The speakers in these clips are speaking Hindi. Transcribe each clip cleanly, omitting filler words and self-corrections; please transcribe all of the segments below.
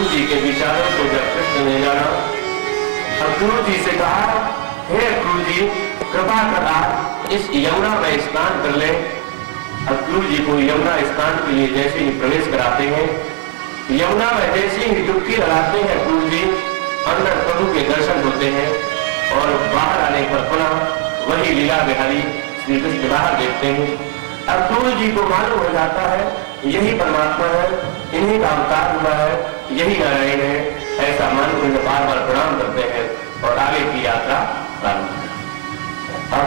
अर्जुन जी के विचारों को जब कृष्ण ने जाना, अर्जुन जी से कहा, हे अर्जुन जी, कृपा कर आप इस यमुना में स्नान कर ले। अर्जुन जी को यमुना स्नान के लिए जैसे ही प्रवेश कराते हैं, यमुना में जैसे ही डुबकी लगाते हैं अर्जुन जी, अंदर प्रभु के दर्शन होते हैं और बाहर आने पर पुनः वही लीला बिहारी श्री कृष्ण बाहर देखते हैं। अर्जुन जी को मालूम हो जाता है यही परमात्मा है, इन्हीं का अवतार हुआ है, यही नारायण है। ऐसा मन उन्हें बार बार प्रणाम करते हैं और आगे की यात्रा प्रारंभ। अब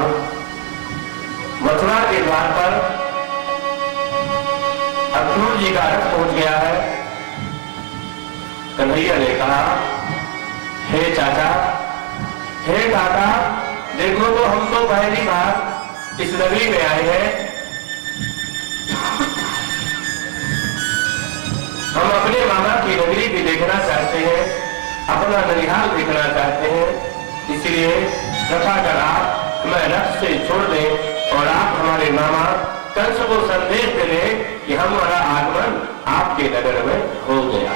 मथुरा के द्वार पर अर्जुन जी का रथ पहुंच गया है। कन्हैया ने कहा, हे चाचा, हे काका, देखो तो हम तो पहली बार इस नगरी में आए हैं। हम अपने मामा की नगरी भी देखना चाहते हैं, अपना ननिहाल देखना चाहते हैं। इसलिए कृपा कर आप हमें रथ से छोड़ दें और आप हमारे मामा कंस को संदेश दे दें कि हमारा आगमन आपके नगर में हो गया।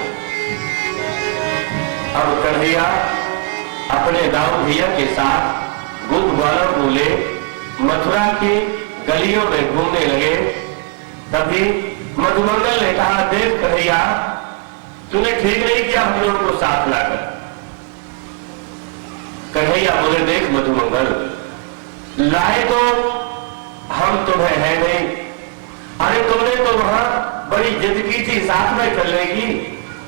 अब कन्हैया अपने दाऊ भैया के साथ गोप ग्वालों को ले मथुरा की गलियों में घूमने लगे। तभी मधुमंगल ने कहा, देख कन्हैया, तूने ठीक नहीं किया हम लोगों को साथ लाकर। कन्हैया बोले, देख मधुमंगल, लाए तो हम तुम्हें है नहीं, अरे तुमने तो वहां बड़ी जिद की थी साथ में चलने की,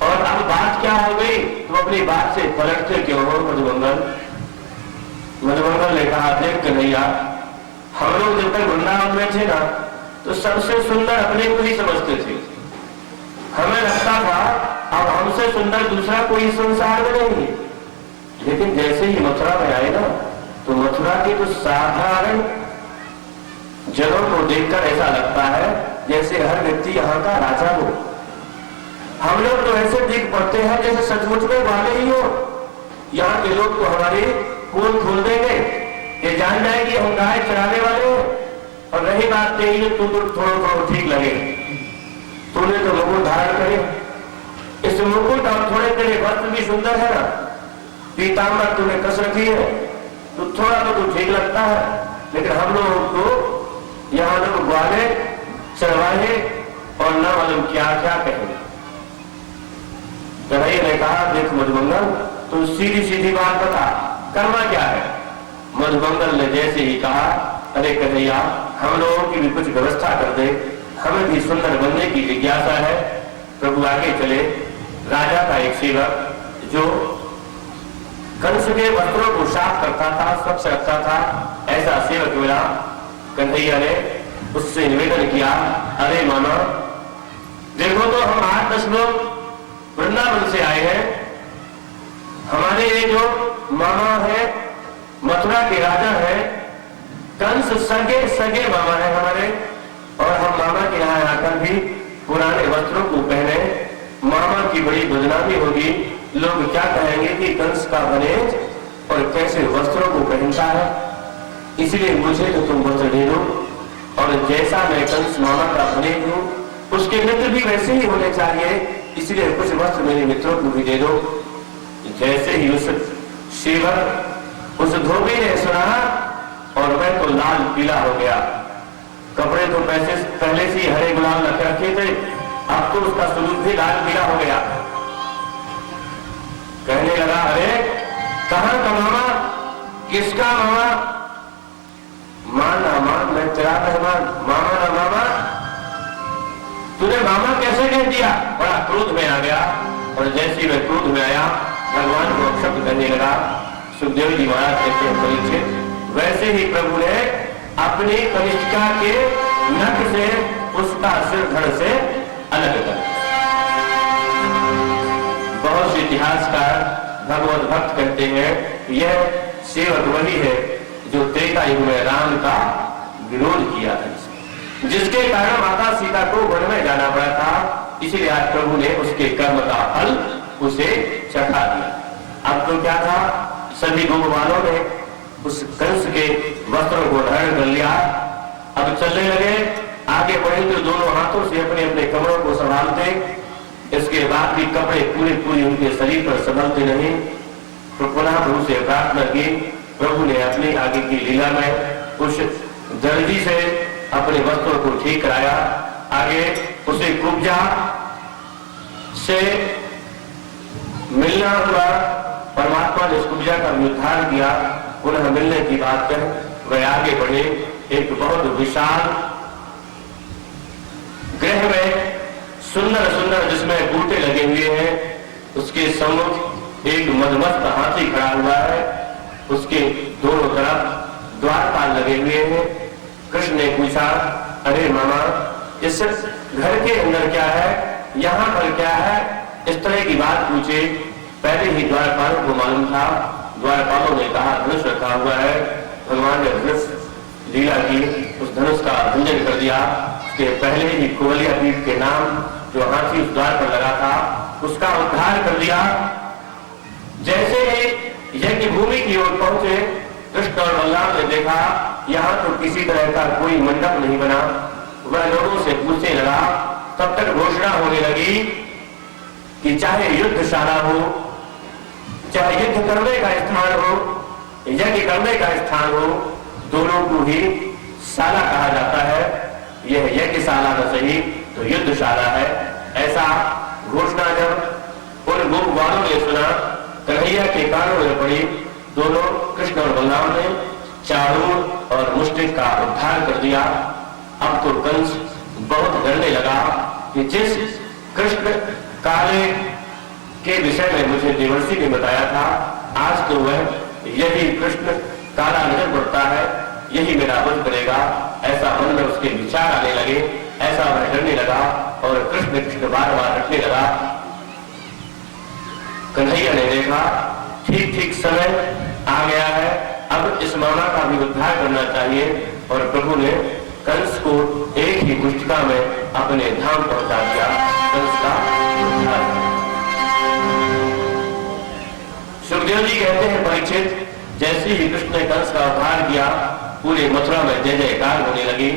और अब बात क्या हो गई, तुम अपनी बात से पलटते क्यों हो मधुमंगल? मधुमंगल ने कहा, देख कन्हैया, हम लोग जब तक वृंदावन में थे ना, तो सबसे सुंदर अपने को ही समझते थे। हमें लगता था अब हमसे सुंदर दूसरा कोई संसार में नहीं। लेकिन जैसे ही मथुरा में आए ना, तो मथुरा के तो साधारण जनों को देखकर ऐसा लगता है जैसे हर व्यक्ति यहाँ का राजा हो। हम लोग तो ऐसे दिख पड़ते हैं जैसे सचमुच में वाले ही हो। यहाँ के लोग तो हमारे पोल खोल देंगे, ये जान जाएंगे हम गाय चराने वाले हो। और रही बात तेरी, तू तो थोड़ा ठीक लगे, तूने तो मुकुट धारण करे, इस मुकुट और थोड़े तेरे वस्त्र भी सुंदर है ना, पीताम्बर तूने कस रखी है, तो थोड़ा तो तू ठीक लगता है। लेकिन हम लोगों को यहाँ लोग ग्वाले चरवाहे और न मालूम क्या क्या कहेंगे। कन्हैया ने कहा, देख मधुमंगल, तू सीधी सीधी बात बता, करना क्या है? मधुमंगल ने जैसे ही कहा, अरे कन्हैया, हम लोगों की भी कुछ व्यवस्था कर दे, हमें भी सुंदर बनने की जिज्ञासा है। प्रभु आगे चले। राजा का एक सेवक जो कंस के वस्त्रों को साफ करता था, स्वच्छ रखता था, ऐसा सेवक मिला। कन्हैया ने उससे निवेदन किया, अरे मामा, देखो तो हम 8-10 लोग वृंदावन से आए हैं। हमारे ये जो मामा है, मथुरा के राजा है, कंस सगे सगे मामा है हमारे, और हम मामा के यहाँ आकर भी पुराने वस्त्रों को पहने, मामा की बड़ी बदनामी होगी। लोग क्या कहेंगे कि कंस का बनेज और कैसे वस्त्रों को पहनता है। इसलिए मुझे तो तुम वस्त्र दे दो, और जैसा मैं कंस मामा का बनेज हूं, उसके मित्र भी वैसे ही होने चाहिए, इसलिए कुछ वस्त्र मेरे मित्रों को भी दे दो। जैसे ही उस सेवक, उस धोबी ने सुना, और मैं तो लाल पीला हो गया। कपड़े तो पहले से हरे गुलाल रख रखे थे, अब तो उसका स्वरूप भी लाल पीला हो गया। कहने लगा, अरे कहां का मामा, किसका मामा? मान ना मान, मैं तेरा मेहमान, मामा ना मामा, तूने मामा कैसे कह दिया? बड़ा क्रोध में आ गया, और जैसे मैं क्रोध में आया, भगवान को शब्द करने लगा। सुखदेव जी महाराज कहते हैं, परीक्षित, वैसे ही प्रभु ने अपनी कनिष्ठा के नख से उसका सिर धड़ से अलग कर। बहुत से इतिहासकार भगवत भक्त कहते हैं, यह सेवक वही है जो त्रेता युग में राम का विरोध किया था, जिसके कारण माता सीता को वन में जाना पड़ा था। इसलिए आज प्रभु ने उसके कर्म का फल उसे चखा दिया। अब तो क्या था, सभी गोप वालों ने उस कंस के वस्त्रों को धारण कर लिया। अब चलने लगे, आगे बढ़े तो दोनों हाथों से अपने अपने कमरों को संभालते, इसके बाद भी कपड़े पूरे उनके शरीर पर संभलते नहीं, तो पुनः प्रभु से प्रार्थना की। प्रभु ने अपनी आगे की लीला में उस दर्जी से अपने वस्त्रों को ठीक कराया। आगे उसे कुब्जा से मिलना हुआ, परमात्मा ने उस कुब्जा का उद्धार किया। पुनः मिलने की बात कह वह आगे बढ़े। एक बहुत विशाल गृह में सुंदर जिसमें बूटे लगे हुए हैं, उसके सम्मुख एक मदमस्त हाथी खड़ा हुआ है। उसके दोनों तरफ द्वारपाल लगे हुए हैं। कृष्ण ने पूछा, अरे मामा, इस घर के अंदर क्या है, यहाँ पर क्या है? इस तरह की बात पूछे। पहले ही द्वारपालों को मालूम था। द्वारपालों ने कहा, धनुष रखा हुआ है। भगवान ने धनुष लीला की, उस धनुष का भंजन कर दिया। उसके पहले ही कुवलिया पीठ के नाम जो हाथी उस द्वार पर लगा था, उसका उद्धार कर दिया। जैसे ही यज्ञ भूमि की ओर पहुंचे, कृष्ण और बलराम ने देखा यहाँ तो किसी तरह का कोई मंडप नहीं बना। वह लोगों से पूछने लगा। तब तक घोषणा होने लगी कि चाहे युद्धशाला हो, चाहे युद्ध करने का स्थान हो, यज्ञ करने का स्थान हो, दोनों को ही शाला कहा जाता है। यह यज्ञशाला न सही तो युद्धशाला है। ऐसा घोषणा जब उन गोप बालों ने सुना, कन्हैया के कानों में पड़ी। दोनों कृष्ण और बलराम ने चारूर और मुष्टिक का उद्धार कर दिया। अब तो कंस बहुत डरने लगा कि जिस कृष्ण काले के विषय में मुझे देवर्षि ने बताया था, आज तो वह यही कृष्ण काला नजर पड़ता है, यही मेरा वध करेगा। ऐसा मन में उसके विचार आने लगे। ऐसा वह डरने लगा और कृष्ण कृष्ण बार बार रटने लगा। कन्हैया ने देखा ठीक समय आ गया है, अब इस मामा का भी उद्धार करना चाहिए। और प्रभु ने कंस को एक ही मुष्टिका में अपने धाम पहुंचा दिया। कंस का उद्धार। सुखदेव जी कहते हैं, परीक्षित, जैसे ही कृष्ण ने कंस का उद्धार किया, पूरे मथुरा में जय जयकार होने लगी।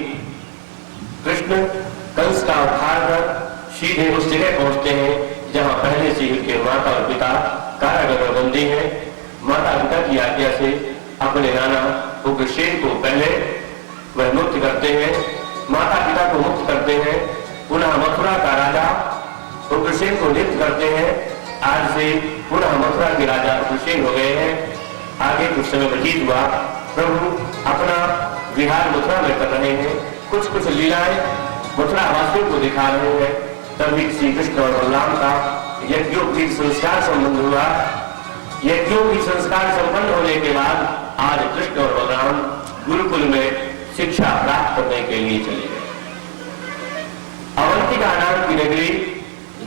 कृष्ण कंस का उद्धार कर सीधे उस जगह पहुंचते हैं जहां पहले से उनके माता और पिता कारागृह में बंदी हैं। माता पिता की आज्ञा से अपने नाना उग्रसेन को पहले वह मुक्त करते हैं, माता पिता को मुक्त करते हैं। पुनः मथुरा का राजा उग्रसेन को नियुक्त करते हैं। आज से पुनः मथुरा के राजा उग्रसेन हो गए हैं। आगे कुछ समय व्यतीत हुआ, प्रभु अपना विहार मथुरा में कर रहे हैं। कुछ लीलाएं मथुरा वासियों को दिखा रहे हैं। तभी श्री कृष्ण और बलराम का यज्ञोपवीत संस्कार संबंध हुआ। यज्ञोपवीत संस्कार संपन्न होने के बाद आज कृष्ण और बलराम गुरुकुल में शिक्षा प्राप्त करने के लिए चले गए। अवंतिका नाम की नगरी,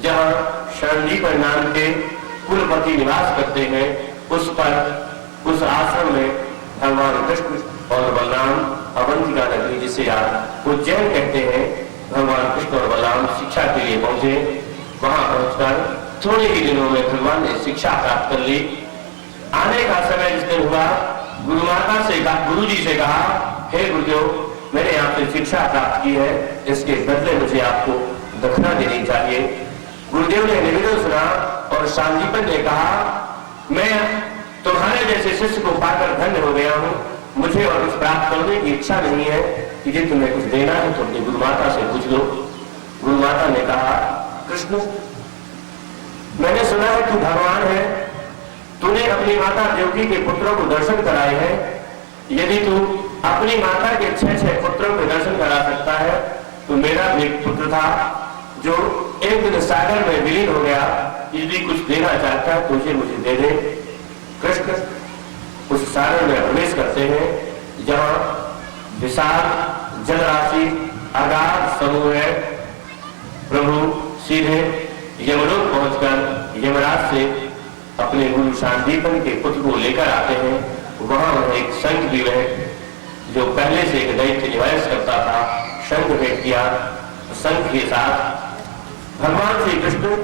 जहां शरणदीपन नाम के कुलपति निवास करते हैं, उस आश्रम में भगवान कृष्ण और बलराम अवंतिका नगरी, जिसे आप उज्जैन कहते हैं, भगवान कृष्ण और बलराम शिक्षा के लिए पहुंचे। वहां पहुंचकर थोड़े ही दिनों में भगवान ने शिक्षा प्राप्त कर ली। आने का समय जिस दिन हुआ, गुरु जी से कहा, हे गुरुदेव, मैंने आपसे शिक्षा प्राप्त की है, इसके बदले मुझे आपको दक्षिणा देनी चाहिए। गुरुदेव ने निवेदन सुना और सांदीपन ने कहा, मैं तुम्हारे जैसे शिष्य को पाकर धन्य हो गया हूँ। मुझे और कुछ प्राप्त करने की इच्छा नहीं है कि यदि तुम्हें कुछ देना है तो अपनी गुरु माता से पूछ लो। गुरु माता ने कहा, कृष्ण, मैंने सुना है तू भगवान है, तूने अपनी माता देवकी के पुत्रों को दर्शन कराए हैं। यदि तू अपनी माता के 6 पुत्रों के दर्शन करा सकता है तो मेरा भी एक पुत्र था जो एक दिन सागर में विलीन हो गया, यदि कुछ देना चाहता है तो उसे मुझे दे दे। कृष्ण उस सागर में प्रवेश करते हैं जहां विशाल जलराशि अगाध समूह है। प्रभु सीधे यमलोक पहुंचकर यमराज से अपने गुरु शांतिपन के पुत्र को लेकर आते हैं। वहां एक शंख भी है जो पहले से एक दैत्य निवास करता था, शंख भेंट किया। शंख के साथ भगवान श्री कृष्ण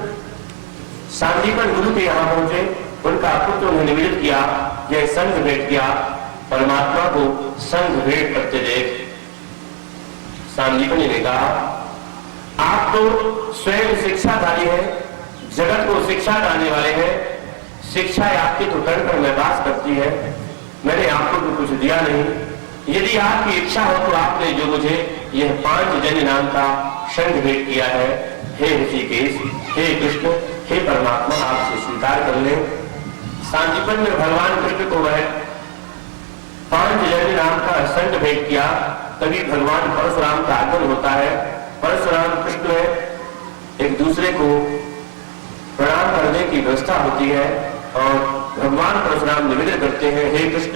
शांतिपन गुरु के यहाँ पहुंचे। उनका पुत्र उन्हें निवेदित किया, यह शंख भेंट किया। परमात्मा को शंख भेंट करते देख शांतिपन ने कहा, आप तो स्वयं शिक्षाधारी हैं, जगत को शिक्षा दाने वाले हैं। शिक्षा आपके तो कण कण में वास करती है। मैंने आपको तो कुछ दिया नहीं। यदि आपकी इच्छा हो तो आपने जो मुझे यह 5 जन्य नाम का शंख भेंट किया है, हे ऋषिकेश, हे कृष्ण, हे परमात्मा, आपसे स्वीकार कर ले। सांदीपन में भगवान कृष्ण को वह 5 जन्य नाम का शंख भेंट किया, तभी भगवान परशुराम का आगमन होता है। परशुराम कृष्ण एक दूसरे को प्रणाम करने की व्यवस्था होती है और भगवान परशुराम निवेदन करते हैं, हे कृष्ण,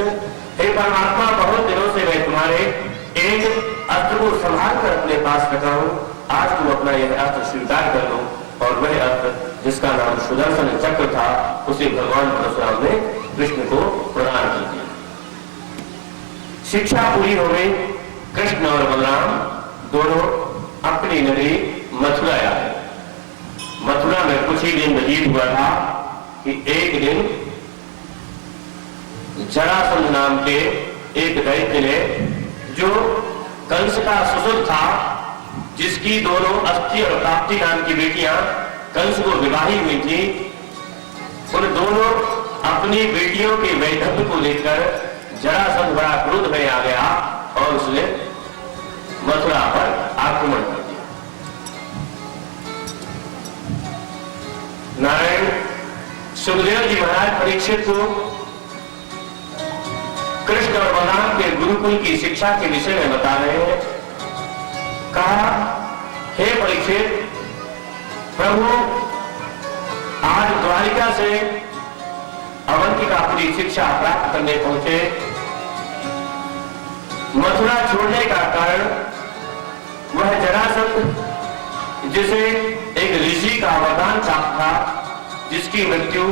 हे परमात्मा, बहुत दिनों से मैं तुम्हारे एक अस्त्र को संभाल कर अपने पास रखा हूं। आज तुम अपना यह अस्त्र स्वीकार कर लो। और वह अस्त्र जिसका नाम सुदर्शन चक्र था, उसे भगवान परशुराम ने कृष्ण को प्रदान कर दिया। शिक्षा पूरी हो गई। कृष्ण और बलराम दोनों अपनी नगरी मथुरा आए। मथुरा में कुछ ही दिन व्यतीत हुआ था कि एक दिन जरासंध नाम के एक दैत्य ने, जो कंस का ससुर था, जिसकी दोनों अस्थि और प्राप्ति नाम की बेटियां कंस को विवाही हुई थी, उन दोनों अपनी बेटियों के वैधव्य को लेकर जरासंध बड़ा क्रोध में आ गया और उसने मथुरा पर आक्रमण कर दिया। नारायण सुखदेव जी महाराज परीक्षित को कृष्ण और बलराम के गुरुकुल की शिक्षा के विषय में बता रहे हैं। कहा, हे परीक्षित, प्रभु आज द्वारिका से अवंतिकापुरी शिक्षा प्राप्त करने पहुंचे। मथुरा छोड़ने का कारण वह जरासंध, जिसे एक ऋषि का वरदान प्राप्त था, जिसकी मृत्यु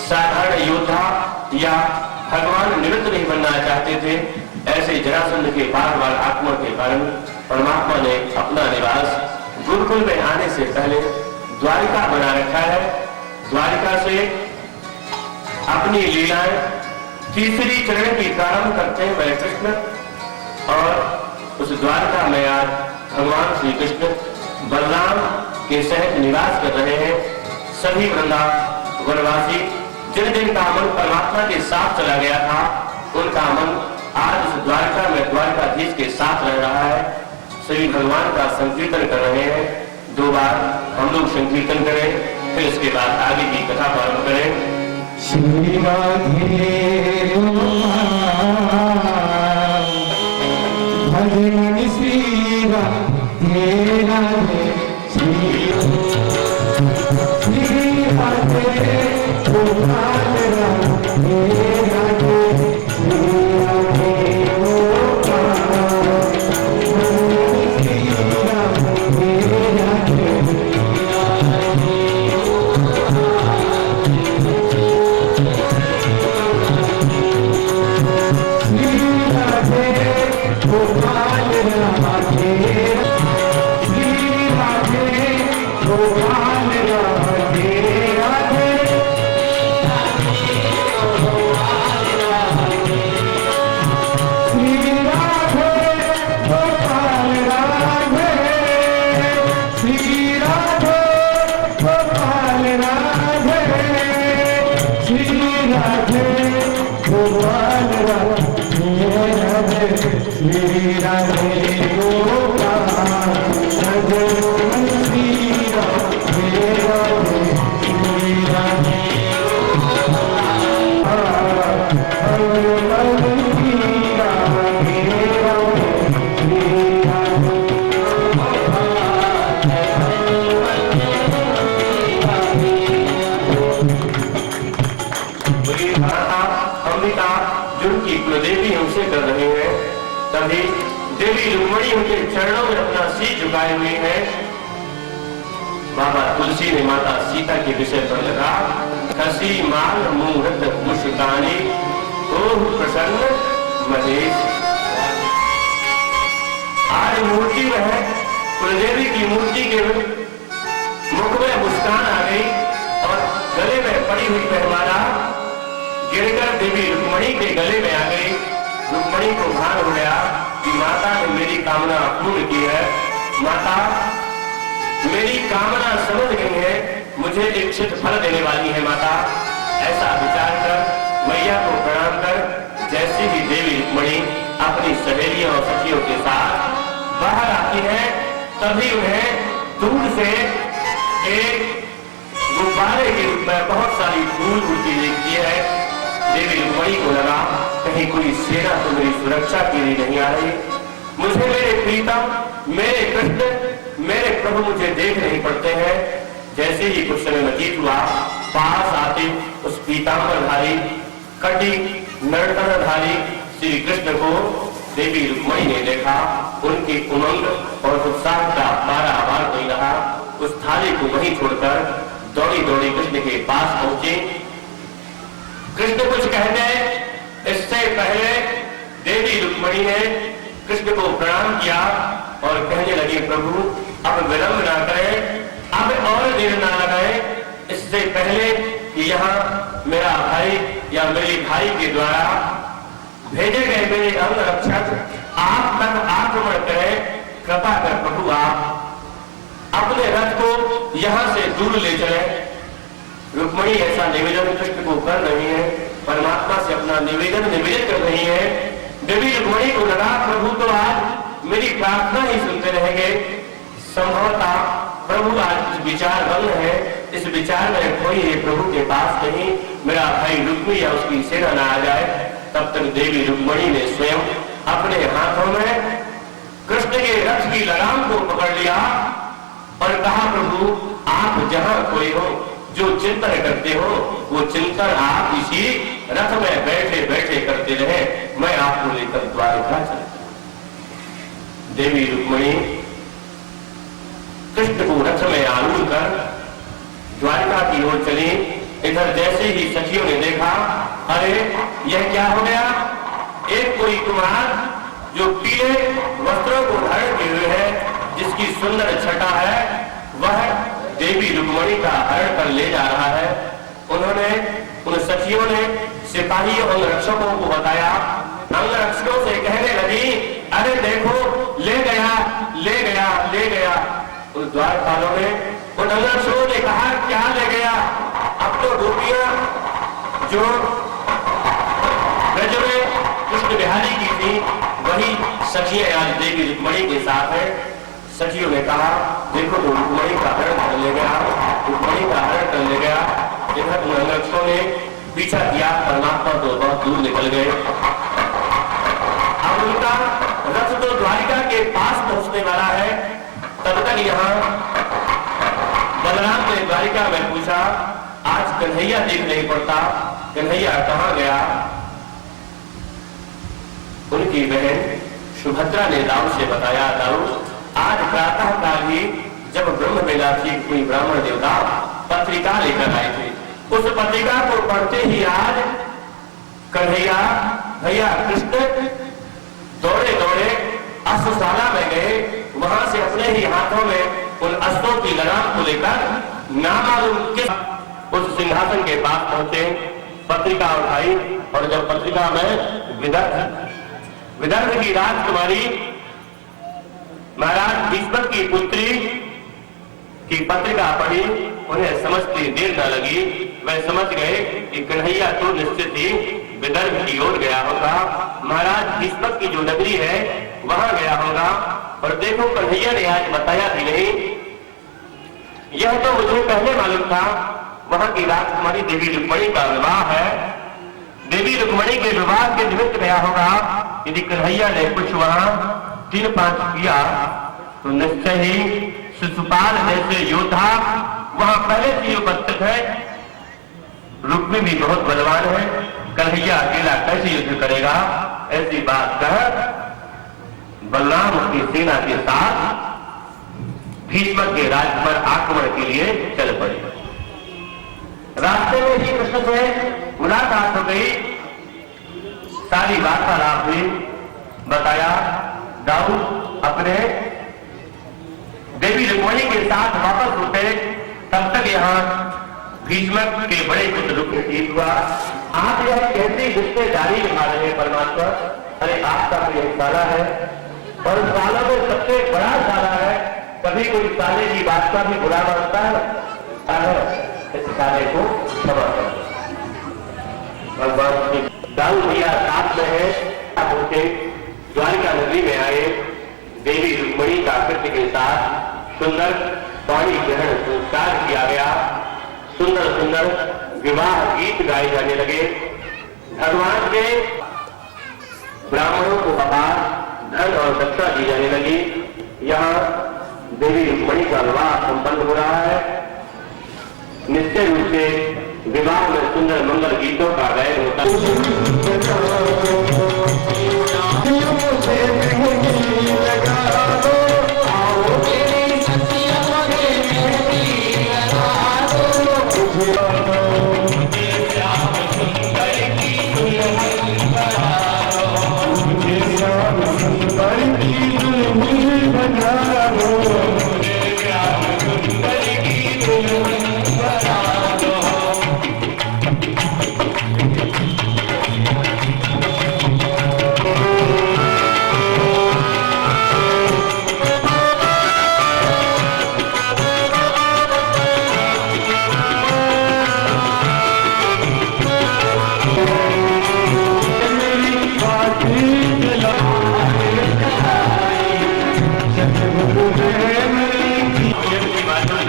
साधारण योद्धा या भगवान निमित्त नहीं बनना चाहते थे, ऐसे जरासंध के बार बार आक्रमण के कारण परमात्मा ने अपना निवास गुरुकुल में आने से पहले द्वारिका बना रखा है। द्वारिका से अपनी लीलाएं तीसरी चरण की प्रारंभ करते हैं वह कृष्ण, और उस द्वारका में आज भगवान श्री कृष्ण बलराम के सहित निवास कर रहे हैं। सभी वृंदावनवासी जिन जिन का मन परमात्मा के साथ चला गया था, उनका मन आज उस द्वारका में द्वारकाधीश के साथ रह रहा है। सभी भगवान का संकीर्तन कर रहे हैं। 2 बार हम लोग संकीर्तन करें, फिर उसके बाद आगे की कथा प्रारंभ करें। श्री राधे भजन श्री राधे राधे श्री राधे गोपाल राधे राधे श्री राधे चरणों में अपना सीट झुकाए हुए हैं। बाबा तुलसी ने माता सीता के विषय पर लगा, खसी माल मुहूर्त मुस्कानी ओह प्रसन्न महेश। आज मूर्ति में है, कुलदेवी की मूर्ति के मुख में मुस्कान आ गई और गले में पड़ी हुई पहमारा गिरकर देवी रुक्मणी के गले में आ गई। रुक्मणी को भान हो गया कि माता ने मेरी कामना पूर्ण की है, माता मेरी कामना समझ गई है, मुझे इच्छित फल देने वाली है माता। ऐसा विचार कर मैया को प्रणाम कर जैसे ही देवी रुक्मिणी अपनी सहेलियों और सखियों के साथ बाहर आती है, तभी उन्हें दूर से एक गुब्बारे के रूप में बहुत सारी फूल उड़ती देखती है। देवी रुक्मिणी को लगा कहीं कोई सेना तो मेरी सुरक्षा के लिए नहीं आ रही, मुझे मेरे प्रीतम, मेरे कृष्ण, मेरे प्रभु मुझे देख नहीं पड़ते हैं। जैसे ही कुछ समय व्यतीत हुआ, पास आते उस पीतांबरधारी कटी नर्तनधारी श्री कृष्ण को देवी रुक्मिणी ने देखा। उनकी उमंग और उत्साह का पारावार नहीं रहा। उस थाली को वहीं छोड़कर दौड़ी दौड़ी कृष्ण के पास पहुंचे। कृष्ण कुछ कहने इससे पहले देवी रुक्मिणी ने कृष्ण को प्रणाम किया और कहने लगी, प्रभु अब विलंब ना करें, अब और देर ना लगाएं। इससे पहले कि यहाँ मेरा भाई या मेरे भाई के द्वारा भेजे गए मेरे अंग रक्षक आप तक आक्रमण करें, कृपा कर प्रभु आप अपने रथ को यहाँ से दूर ले चले। रुक्मिणी ऐसा निवेदन कृष्ण को कर रही है, परमात्मा से अपना निवेदन कर रही है। देवी रुक्मिणी को लगा प्रभु तो आज मेरी प्रार्थना ही सुनते रहेंगे। संभवतः प्रभु आज विचार बंद है, इस विचार में कोई है प्रभु के पास नहीं, मेरा भाई रुक्मी या उसकी सेना न आ जाए। तब तक देवी रुक्मिणी ने स्वयं अपने हाथों में कृष्ण के रथ की लगाम को पकड़ लिया और कहा, प्रभु आप जहां कोई हो, जो चिंतन करते हो वो चिंतन आप इसी रथ में बैठे बैठे करते रहे, मैं आपको लेकर द्वारका चलता। देवी रुक्मिणी कृष्ण को रथ में आरूढ़ कर द्वारका की ओर चली। इधर जैसे ही सखियों ने देखा, अरे यह क्या हो गया, एक कोई कुमार जो पीले वस्त्रों को धारण किए हुए है, जिसकी सुंदर छटा है, वह देवी रुक्मिणी का हरण कर ले जा रहा है। उन्होंने उन सखियों ने सिपाहियों और रक्षकों को बताया। अंगरक्षकों से कहने लगी, अरे देखो ले गया ले गया ले गया। उस द्वारपालों ने उन अंगरक्षकों ने कहा, क्या ले गया? अब तो गोपियां जो ब्रज में कृष्ण बिहारी की थी, वही सखियां आज देवी रुक्मिणी के साथ है। सखियों ने कहा, देखो तो रुक्मिणी का हरण कर ले गया, रुक्मिणी का हरण कर ले गया। इधर उन अंगरक्षकों ने पीछा किया, परमात्मा तो बहुत दूर निकल गए। अब उनका रथ तो द्वारिका के पास पहुंचने वाला है। तब तक यहाँ बलराम ने द्वारिका में पूछा, आज कन्हैया देख नहीं पड़ता, कन्हैया कहाँ गया? उनकी बहन सुभद्रा ने दाऊ से बताया, दाऊ आज प्रातः काल ही जब ब्रह्म मेला थी, कोई ब्राह्मण देवता पत्रिका लेकर आए थे। उस पत्रिका को पढ़ते ही आज कन्हैया भैया कृष्ण दौड़े दौड़े अस्त्रशाला में गए। वहां से अपने ही हाथों में उन अस्त्रों की लगाम को लेकर नामालूम किस उस सिंहासन के पास पहुंचे, पत्रिका उठाई और जब पत्रिका में विदर्भ की राजकुमारी महाराज भीष्मक की पुत्री की पत्रिका पढ़ी, उन्हें समझती देर न लगी। वह समझ गए कि कन्हैया तो निश्चित ही विदर्भ की ओर गया होगा, महाराज भीष्मक की जो नगरी है वहां गया होगा। और देखो कन्हैया ने आज बताया भी नहीं, यह तो मुझे पहले मालूम था। वहां की राजकुमारी देवी रुक्मिणी का विवाह है, देवी रुक्मिणी के विवाह के निमित्त गया होगा। यदि कन्हैया ने कुछ वहां 3-5 किया तो निश्चय ही शिशुपाल जैसे योद्धा वहां पहले से उपस्थित है। रुक्मी भी बहुत बलवान है, कन्हैया अकेला कैसे युद्ध करेगा? ऐसी बात कह बलराम की सेना के साथ भीष्मक के राज पर आक्रमण के लिए चल पड़े। रास्ते में ही कृष्ण से मुलाकात हो गई, सारी वार्तालाप हुई, बताया दाऊ अपने देवी रुक्मिणी के साथ वापस उठे। तब तक यहाँ भीष्मक के बड़े पुत्र रुक्मिणी हुआ, आप यह कैसी रिश्तेदारी निभा रहे हैं परमात्मा? अरे आपका कोई एक साला है और उस सालों में सबसे बड़ा साला है, कभी कोई साले की बात का भी बुरा मानता है? इस कार्य को समर्पण भगवान की दाऊ दिया साथ में है। आप उनके द्वारिका नगरी में आए देवी रुक्मणी का कृत्य के साथ सुंदर पाणी ग्रहण संस्कार किया गया। सुंदर सुंदर विवाह गीत गाए जाने लगे। भगवान के ब्राह्मणों को अपार धन और दक्षा दी जाने लगी। यहाँ देवी रुक्मणी का विवाह संपन्न हो रहा है। निश्चय रूप से विवाह में सुंदर मंगल गीतों का गायन होता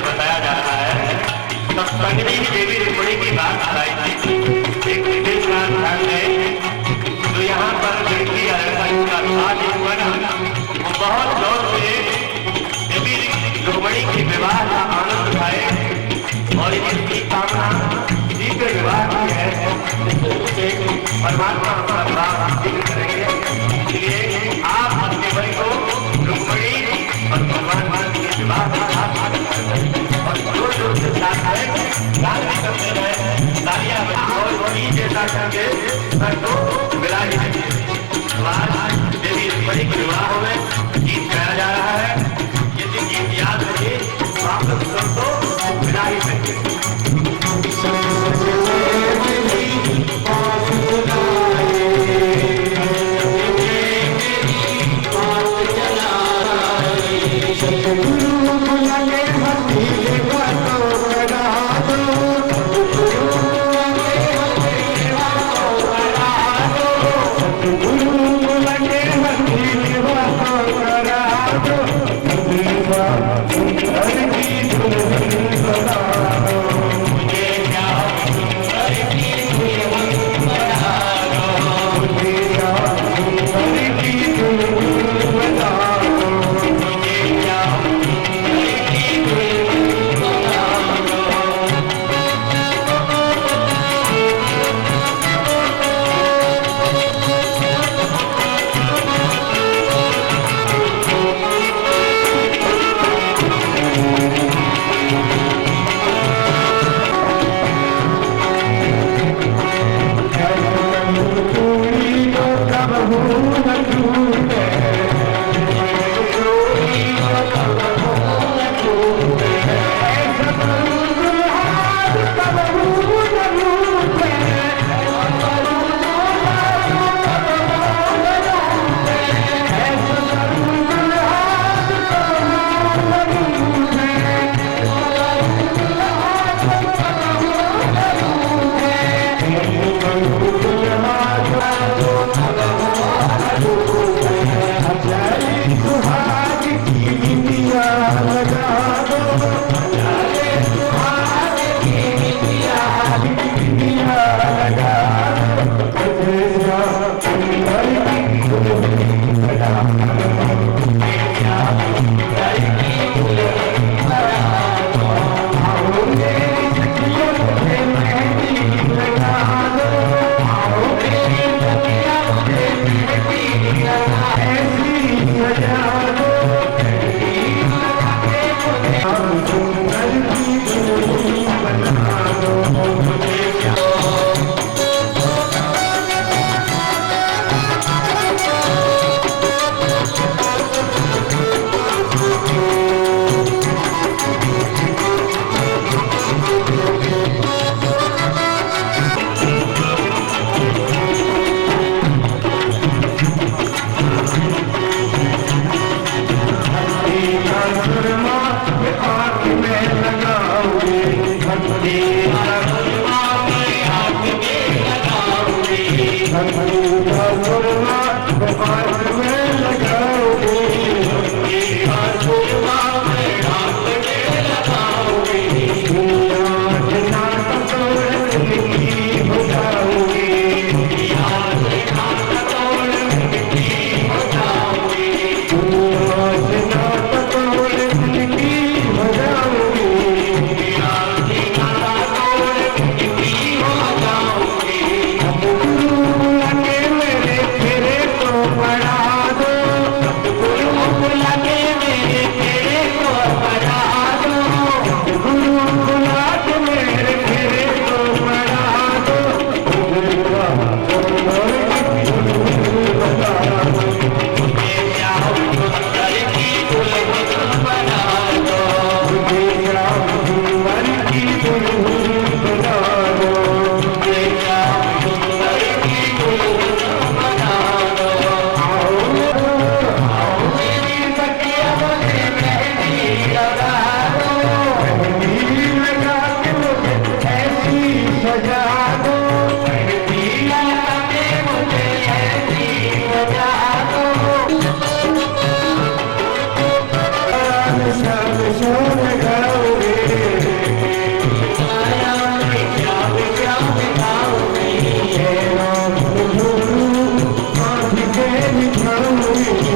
बताया जा रहा है। संगनी देवी रुक्मणी की बात आई थी। एक विशेष ध्यान है जो यहाँ पर लड़की का विवाह हुआ ना, बहुत जोर से देवी रुक्मणी के विवाह का आनंद उठाए और इसकी कामना शीघ्र विवाह की है। परमात्मा का विवाह शीघ्र करेंगे। इसलिए आप अपने भाई को रुक्मणी और भगवान के विवाह का और जोर जोर से साथ है गान भी करते रहे। तालियां और जैसा करके सबको विदाई देंगे। देवी रुक्मणी के विवाह में गीत गाया जा रहा है। यदि गीत याद रहे तो आप लोग सबको विदाई देंगे। श्याम श्याम गाओगे हे राम गुरु आँख के दिखाओगे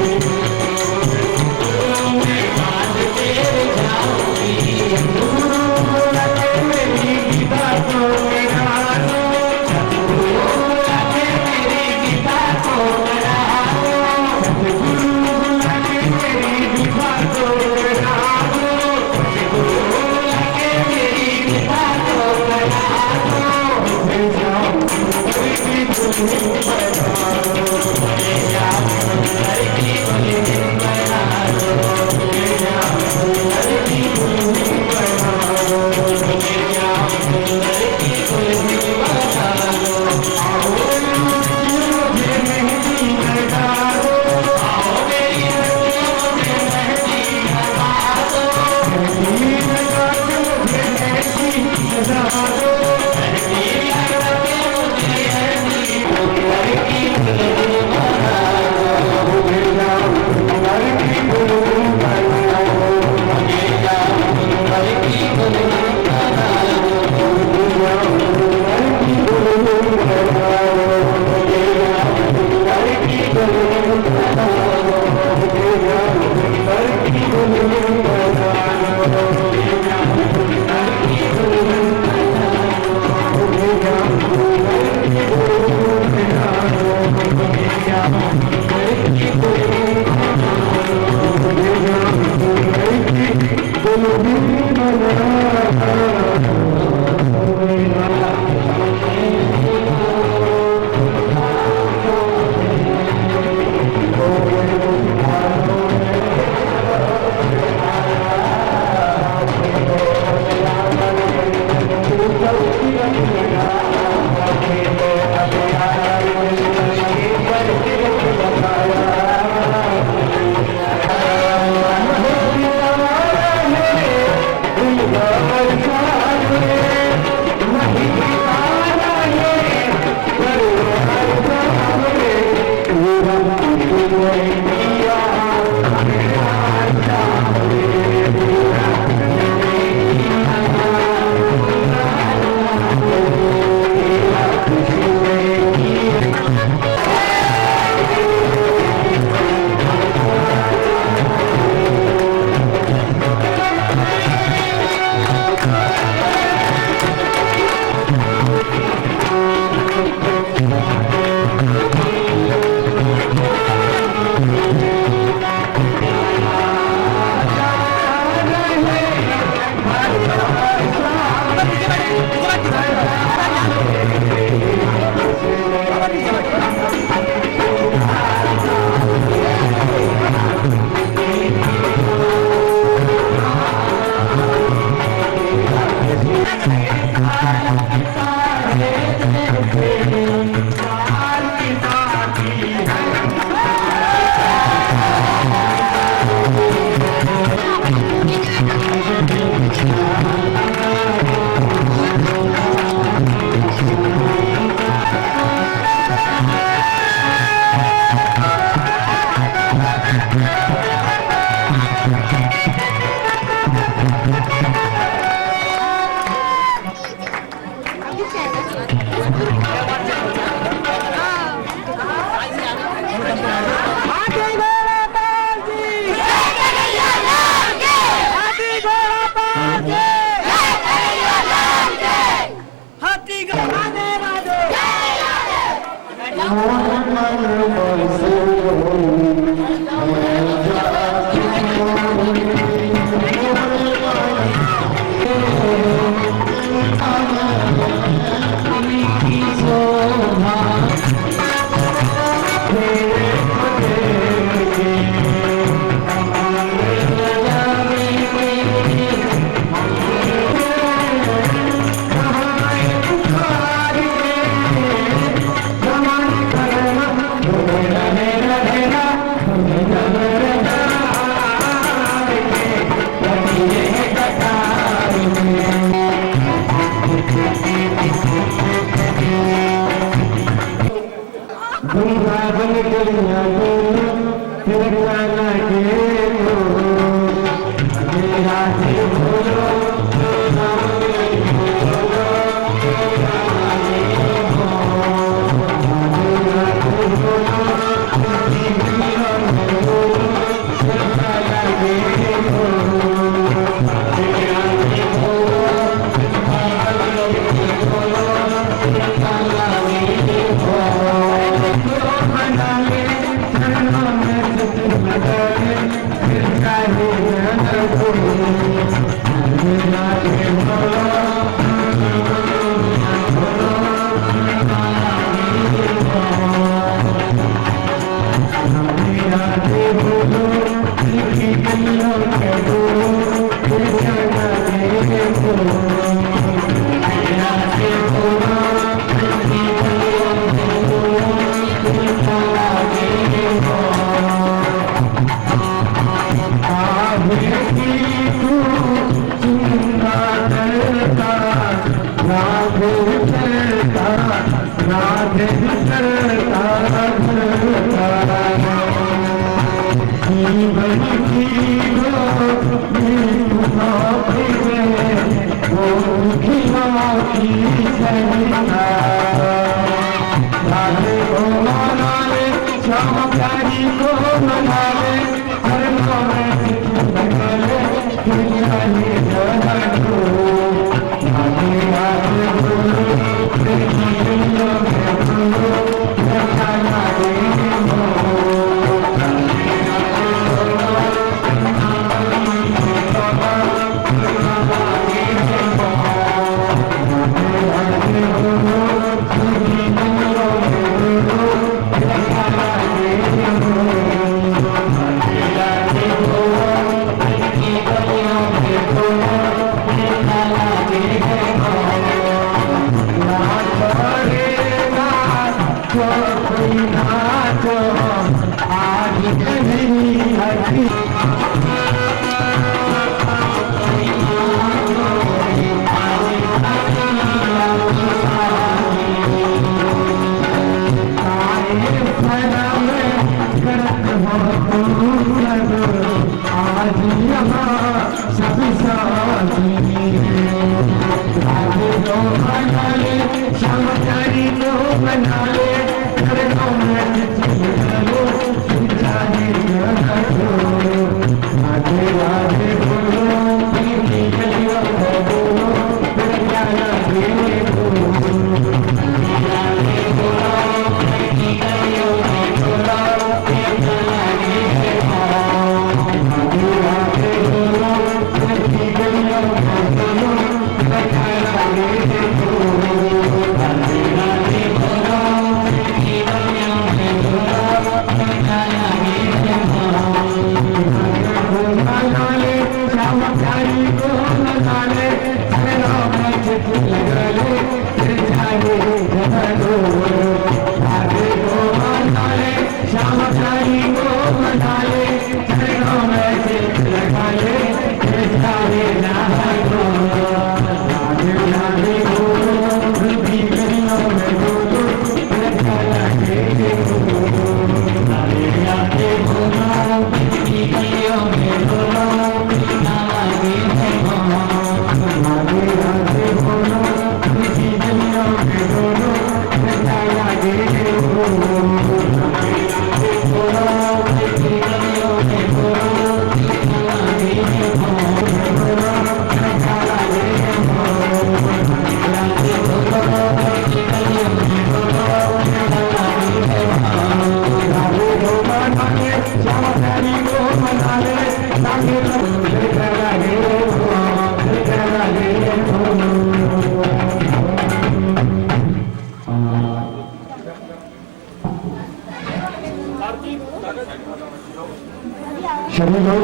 सभी लोग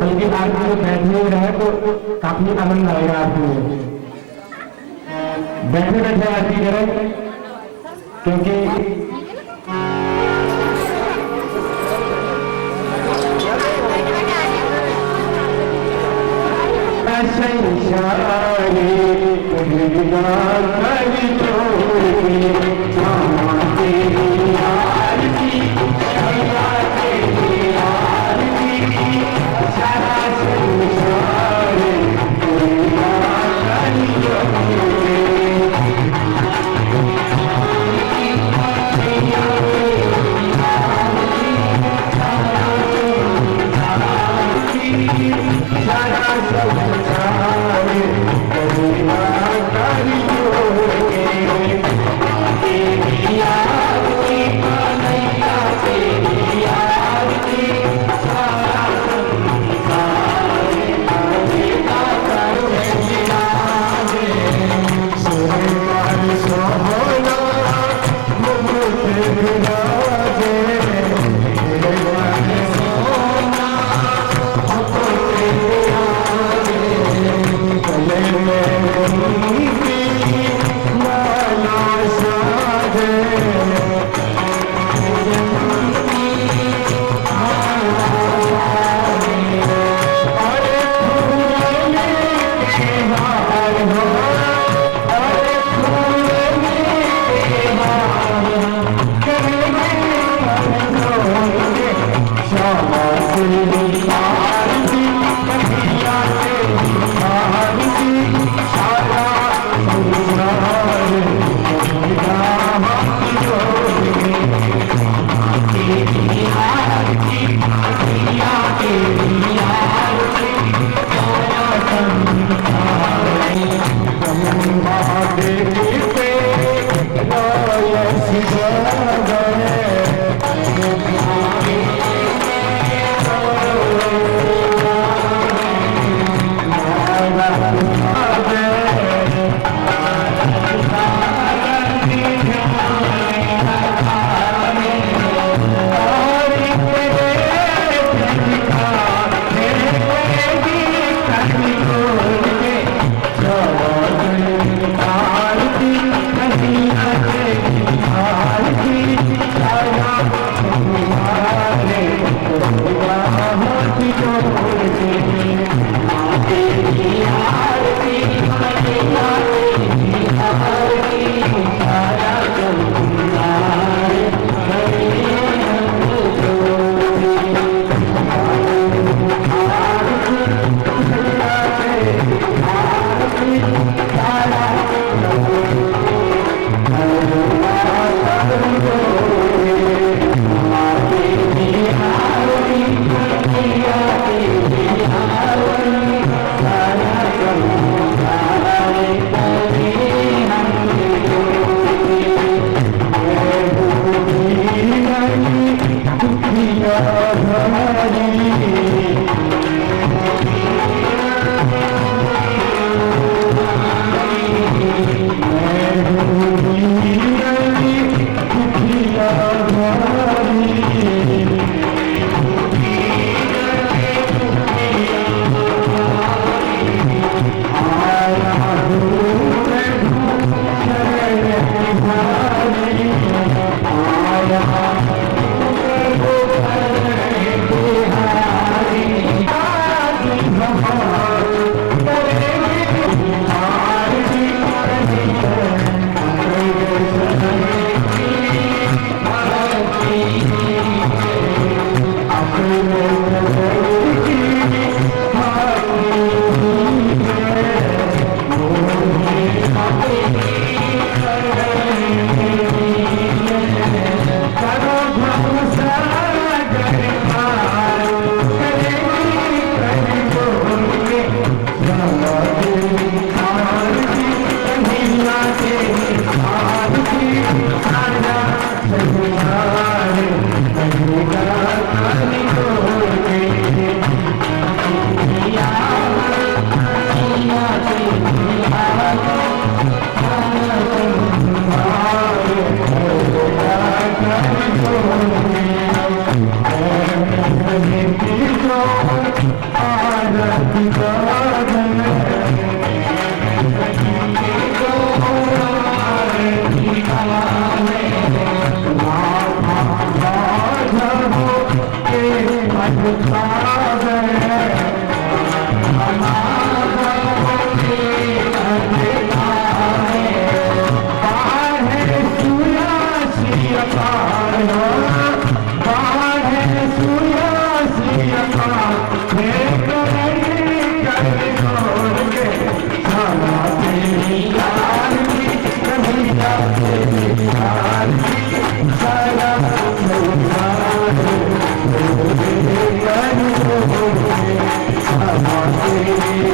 बल्कि आप लोग बैठे हुए रहे तो काफी आनंद आएगा आपको। बैठे बैठे आरती करें क्योंकि सारा Hare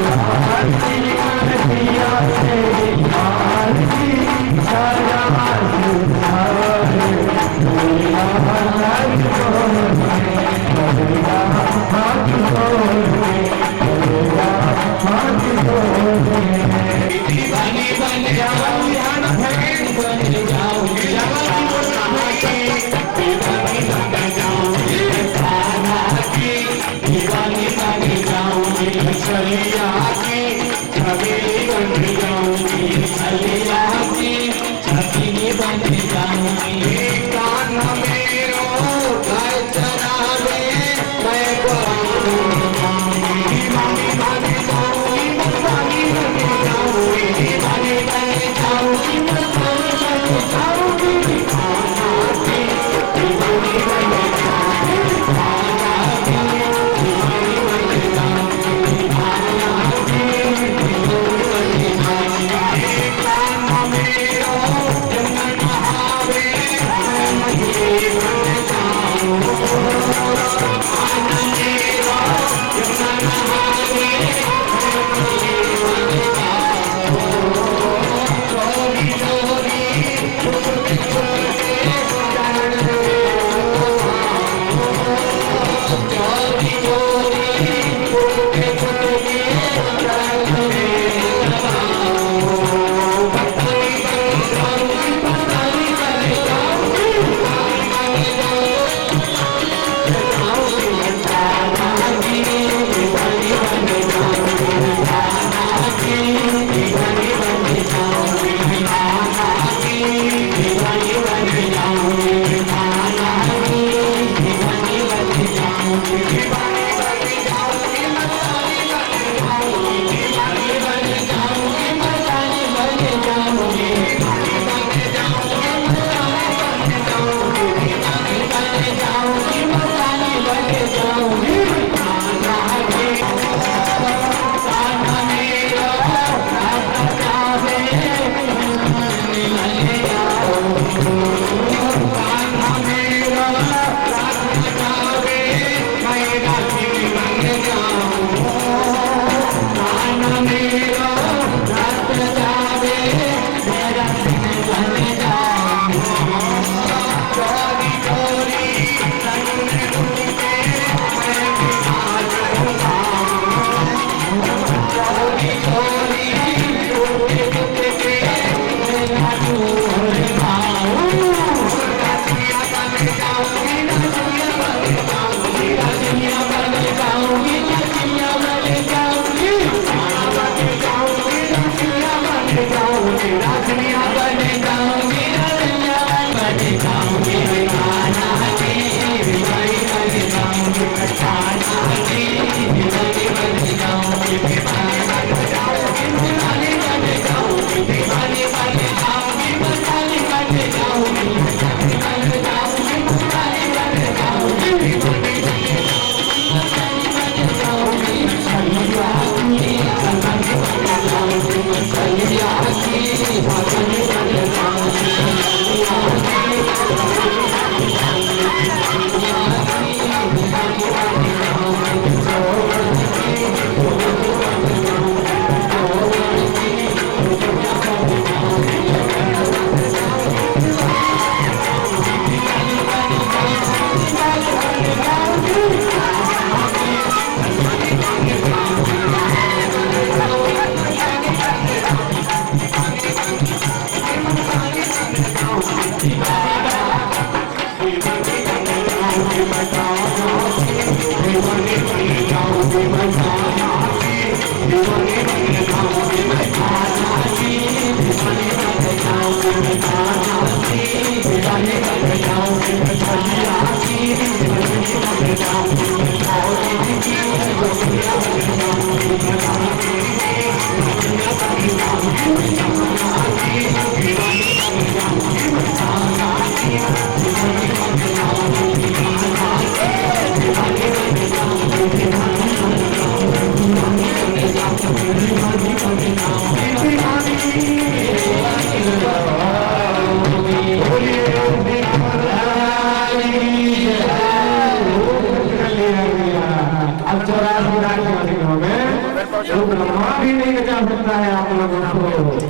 वहां भी नहीं जा सकता है आप लोगों को।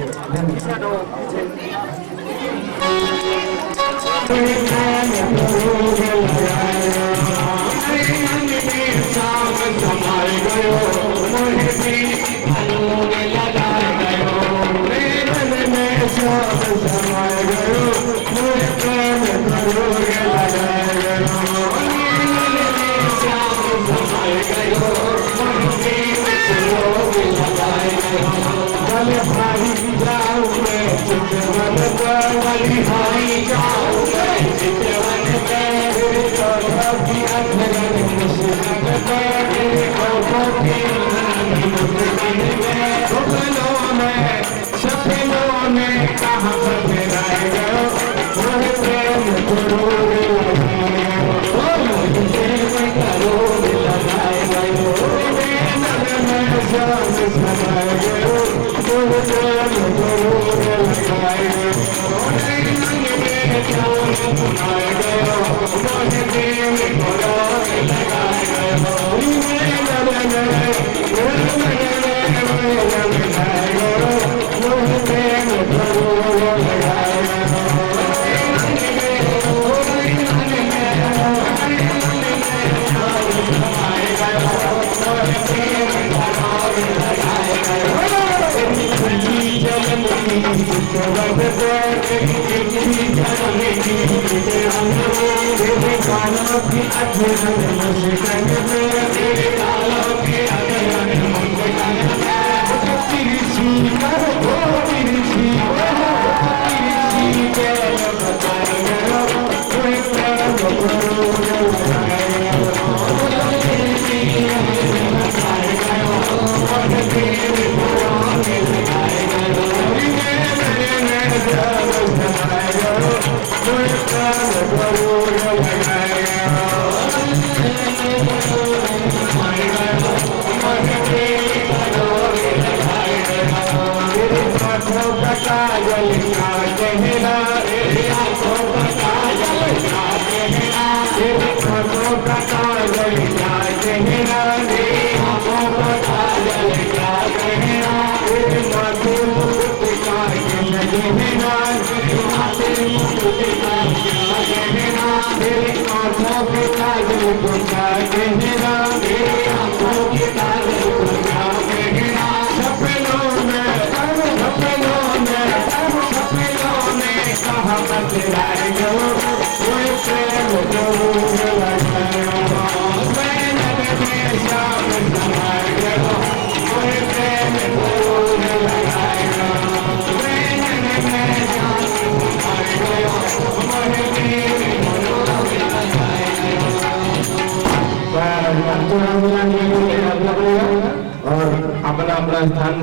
और अपना अपना स्थान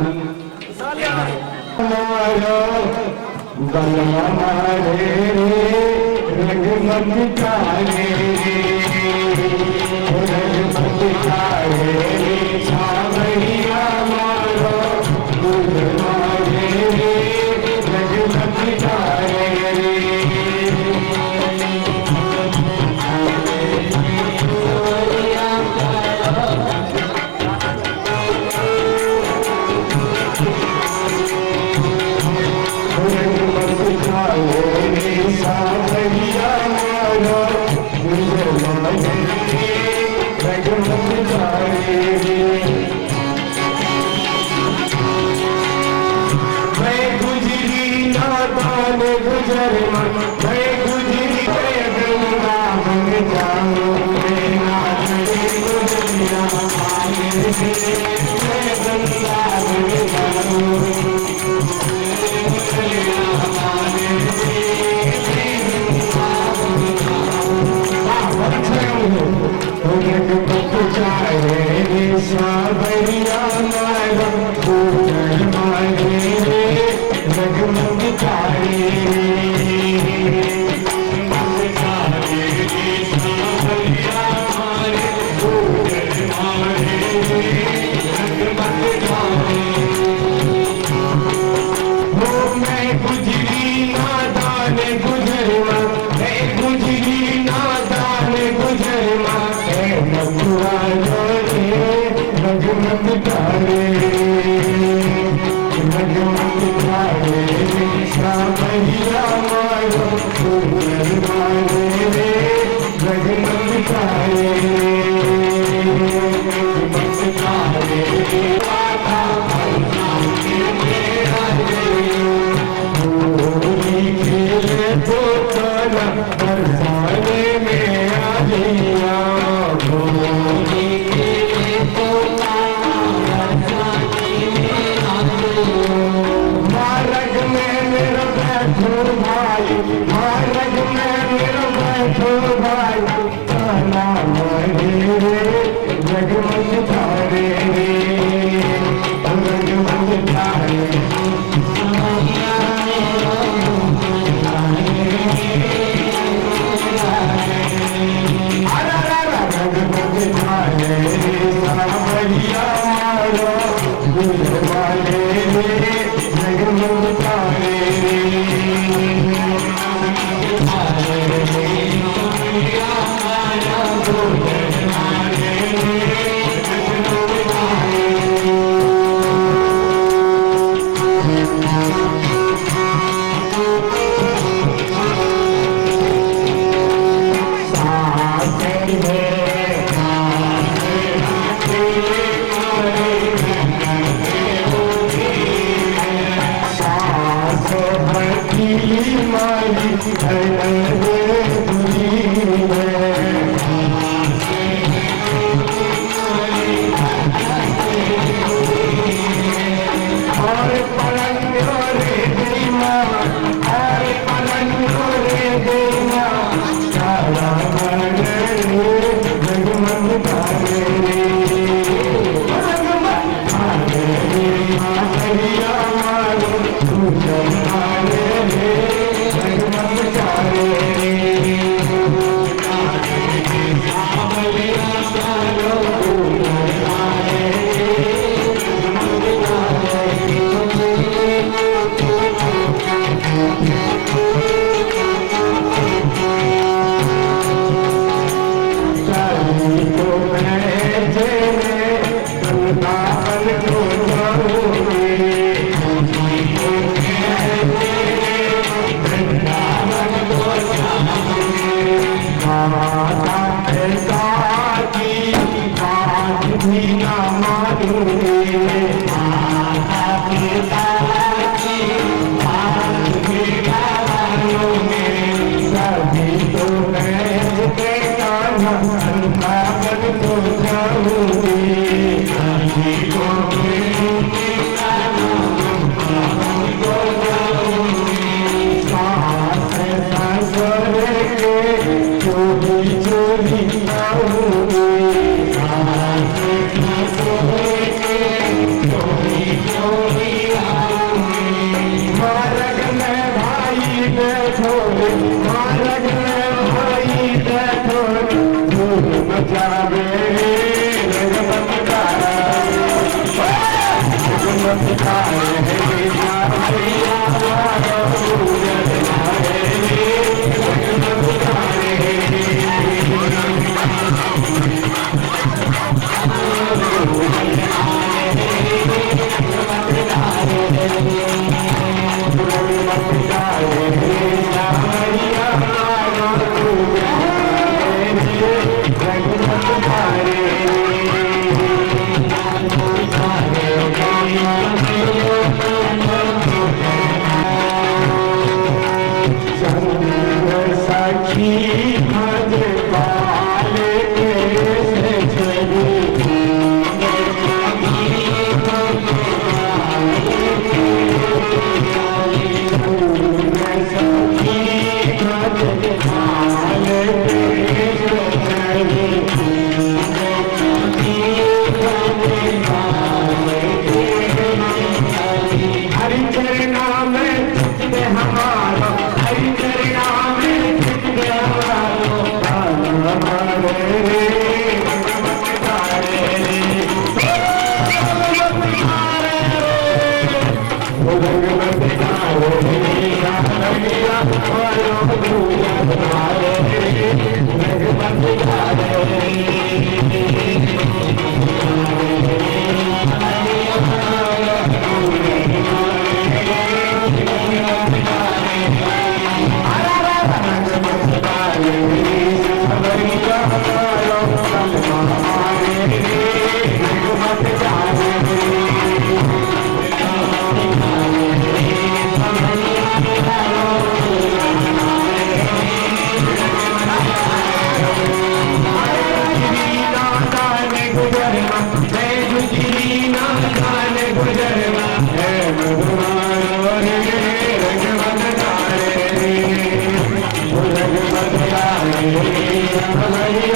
Hare